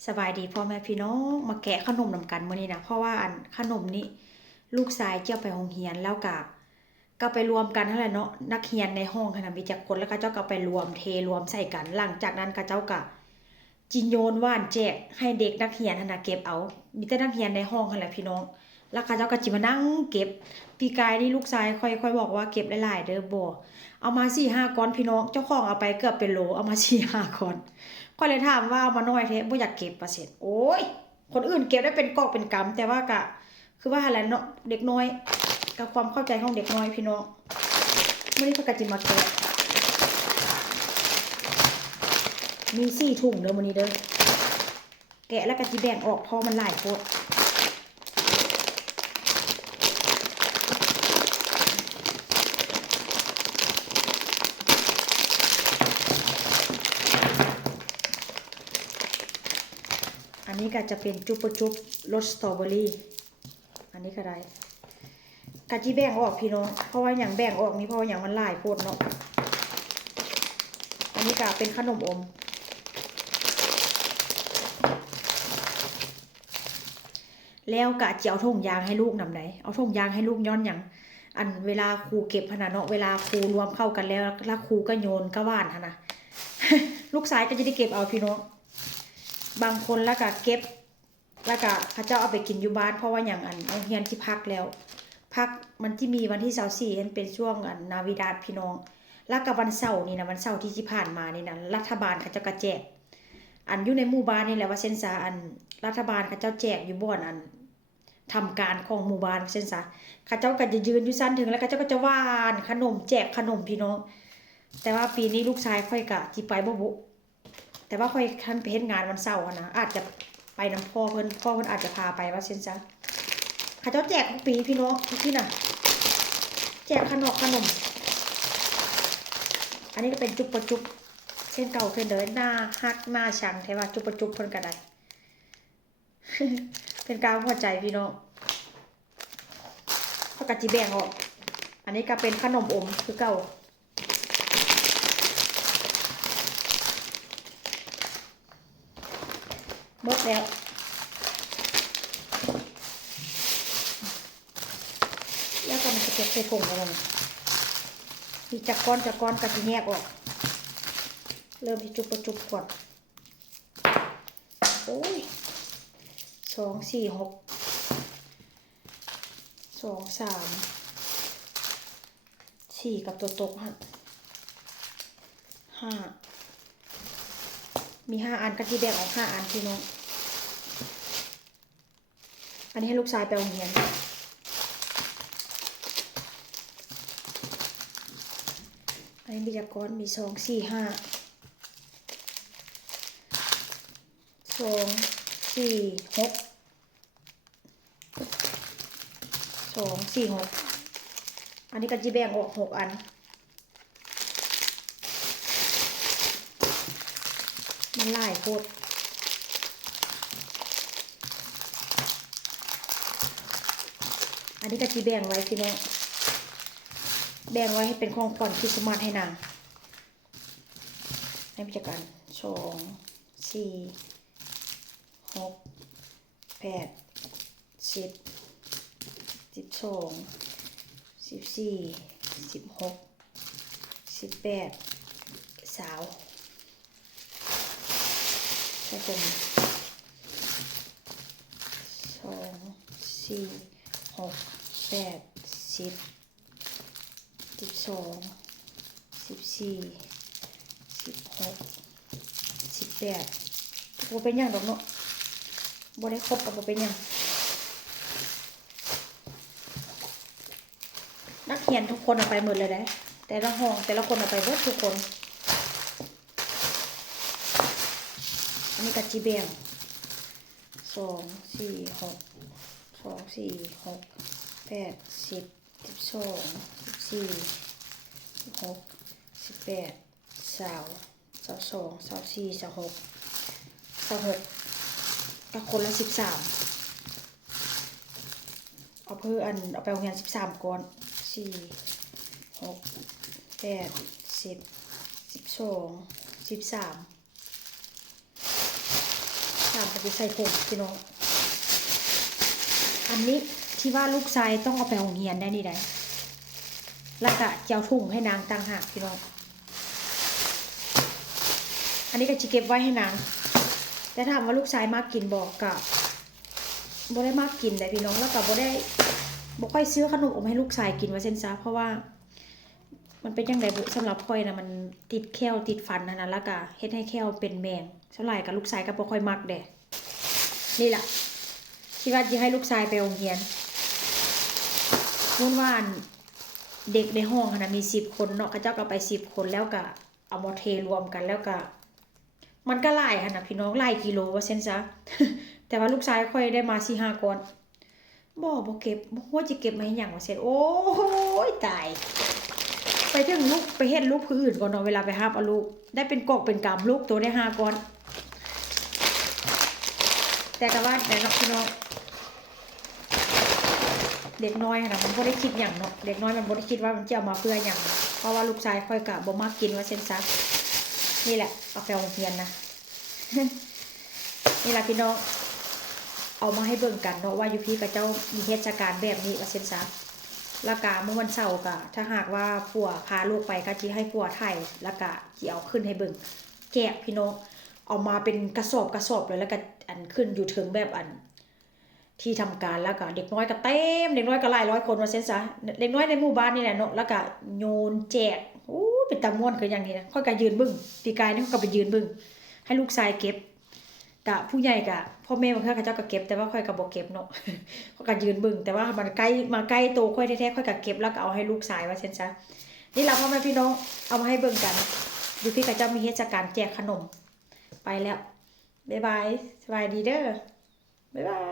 สบายดีพ่อแม่พี่น้องมาแกะขนมนำกันมื้อนี้นะเพราะว่าอันขนมนี้ลูกชายเจ้าไปโรงเรียนแล้วก็ไปรวมกันเท่าไหร่เนาะนักเรียนในห้องค่ะนะมีจักคนแล้วก็เจ้าก็ไปรวมเทรวมใส่กันหลังจากนั้นก็เจ้าก็จิโยนว่านแจกให้เด็กนักเรียนหั่นน่ะเก็บเอามีแต่นักเรียนในห้องหั่นแหละพี่น้องแล้วก็เจ้าก็จิมานั่งเก็บปีกายนี่ลูกชายค่อยๆบอกว่าเก็บหลายๆเด้อบ่เอามา4-5ก้อนพี่น้องเจ้าของเอาไปเกือบเป็นโลเอามา4-5ก้อนก็เลยถามว่าเอามาน้อยแท้บ่อยากเก็บว่าซั่นโอ๊ยคนอื่นเก็บได้เป็นกอบเป็นกำแต่ว่าก็คือว่าหั่นแหละเนาะเด็กน้อยกับความเข้าใจของเด็กน้อยพี่น้องมื้อนี้เพิ่นก็สิมาแกะมี4ถุงเด้อมื้อนี้เด้อแกะแล้วก็สิแบ่งออกเพราะมันหลายโพดอันนี้ก็จะเป็นจุ๊บจุ๊บรสสตรอเบอรี่อันนี้ก็ได้กะจิแบ่งออกพี่น้องเพราะว่าอย่างแบ่งออกนี่เพราะว่าอย่างมันหลายโพดเนาะอันนี้ก็เป็นขนมอมแล้วกะจะเอาถุงยางให้ลูกนำไหนเอาถุงยางให้ลูกย้อนอย่างอันเวลาครูเก็บพะนะเนาะเวลาครูรวมเข้ากันแล้วครูก็โยนก็ว่านหั่นน่ะ ลูกชายก็จะได้เก็บเอาพี่น้องบางคนแล้วก็เก็บแล้วก็เขาเจ้าเอาไปกินอยู่บ้านเพราะว่าอย่างอันโรงเรียนที่พักแล้วพักมันที่มีวันที่24นั่นเป็นช่วงอันนาวิดาพี่น้องแล้วก็วันเสาร์นี่นะวันเสาร์ที่ผ่านมานี่นะรัฐบาลเขาเจ้าก็แจกอันอยู่ในหมู่บ้านนี่แหละว่าเส้นซาอันรัฐบาลเขาเจ้าแจกอยู่บ่อนอันทำการของหมู่บ้านเส้นซาเขาเจ้าก็จะยืนอยู่สั้นถึงแล้วเขาเจ้าก็จะว่านขนมแจกขนมพี่น้องแต่ว่าปีนี้ลูกชายค่อยกะสิไปบ่บุแต่ว่าค่อยคันไปเฮ็ดงานวันเสาร์นะอาจจะไปนำพ่อเพิ่นอาจจะพาไปว่าเส้นซาเขาเจ้าแจกทุกปีพี่น้องทุกที่น่ะแจกขนมอันนี้ก็เป็นจุ๊บประจุ๊บเส้นเก่าเส้นเดิมหน้าฮักหน้าชังแท้ว่าจุ๊บประจุ๊บเพิ่นก็ได้ เป็นกาวหัวใจพี่น้องเขาก็จิแบ่งออกอันนี้ก็เป็นขนมอมคือเก่าหมดแล้วแล้วก็มันจะเก็บใส่ถุงแล้วมีจักก้อนก็จะแยกออกเริ่มที่จุ๊บประจุ๊บก่อนโอ้ย2 4 6 2 3 4กับตัวตก5มี5อันก็ที่แบ่งออก5อันพี่น้องอันนี้ให้ลูกชายไปโรงเรียนอันนี้มีจักก้อนมี2 4 5 2 4 6 2 4 6อันนี้ก็จะแบ่งออก6อันมันหลายโพดอันนี้ก็จะแบ่งไว้พี่น้องแบ่งไว้ให้เป็นของขวัญคริสต์มาสให้นางให้พิจารณา2 4 6 8 10 12 14 16 18 20ใส่ถุง2 4 6 8 10 12 14 16 18บ่เป็นหยังดอกเนาะบ่ได้ครบก็บ่เป็นหยังนักเรียนทุกคนเอาไปหมดเลยได้แต่ละห้องแต่ละคนเอาไปเบิดทุกคนอันนี้ก็จิแบ่ง2 4 6 2 4 6 8 10 12 14 16 18 20 22 24 26 26ก็คนละ13เอาเพื่อเอาไปโรงเรียน13ก้อน4 6 8 10 12 13 30 ามก็จะใส่ผงพี่น้องอันนี้ที่ว่าลูกชายต้องเอาไปโรงเรียนได้นี่ได้แล้วก็เจ้าถุงให้นางต่างหากพี่น้องอันนี้ก็จะเก็บไว้ให้นางแต่ถามว่าลูกชายมากกินบอกกับบ่ได้มากกินเลยพี่น้องแล้วก็บ่ค่อยซื้อขนมอมให้ลูกชายกินว่าเส้นซะเพราะว่ามันเป็นยังไงบุสำหรับค่อยนะมันติดแค้วติดฟันนะแล้วก็เฮ็ดให้แค้วเป็นแมงเท่าไหร่กับลูกชายก็บ่ค่อยมักแดะนี่แหละคิดว่าจะให้ลูกชายไปโรงเรียนมุ่นว่านเด็กในห้องนะมี10 คนเนาะเขาเจ้าก็ไป10 คนแล้วก็เอามาเทรวมกันแล้วก็มันก็หลายหั่นน่ะพี่น้องหลายกิโลว่าเส้นซะ แต่ว่าลูกชายค่อยได้มา4-5 ก้อนบ่เก็บว่าจะเก็บมาให้หยังว่าเส้นโอ้ยตายไปถึงลูกไปเฮ็ดลูกผู้อื่นก่อนเนาะเวลาไปหาเอาลูกได้เป็นกอกเป็นกำลูกตัวได้5 ก้อนแต่ก็ว่าแต่เนาะพี่น้องเด็กน้อยนะมันบ่ได้คิดหยังเนาะเด็กน้อยมันบ่ได้คิดว่ามันจะเอามาเพื่อหยังเพราะว่าลูกชายค่อยก็บ่มักกินว่าเส้นซะนี่แหละเอาไปโรงเรียนนะ นี่แหละพี่น้องเอามาให้เบิ่งกันเนาะว่าอยู่พี่กับเจ้ามีเทศกาลแบบนี้ว่าเส้นซะแล้วก็เมื่อวันเสาร์ก็ถ้าหากว่าผัวพาลูกไปก็สิให้ผัวถ่ายแล้วก็สิเอาขึ้นให้เบิ่งแกะพี่น้องเอามาเป็นกระสอบเลยแล้วก็อันขึ้นอยู่ถึงแบบอันที่ทำการแล้วก็เด็กน้อยก็เต็มเด็กน้อยก็หลายร้อยคนว่าเส้นซะเด็กน้อยในหมู่บ้านนี่แหละเนาะแล้วก็โยนแจกโอ้เป็นตาม่วนคืออย่างนี้นะค่อยก็ยืนเบิ่งปีกายนี่ก็ไปยืนเบิ่งให้ลูกชายเก็บกะผู้ใหญ่กะพ่อแม่บางเทื่อเขาเจ้าก็เก็บแต่ว่าค่อยก็บ่เก็บเนาะ ค่อยก็ยืนเบิ่งแต่ว่ามันใกล้มาใกล้โตค่อยแท้ๆค่อยก็เก็บแล้วก็เอาให้ลูกชายว่าเช่นซะนี่ล่ะพ่อแม่พี่น้องเอามาให้เบิ่งกันอยู่พี่กับเจ้ามีเทศกาลแจกขนมไปแล้วบ๊ายบายสบายดีเด้อบ๊ายบาย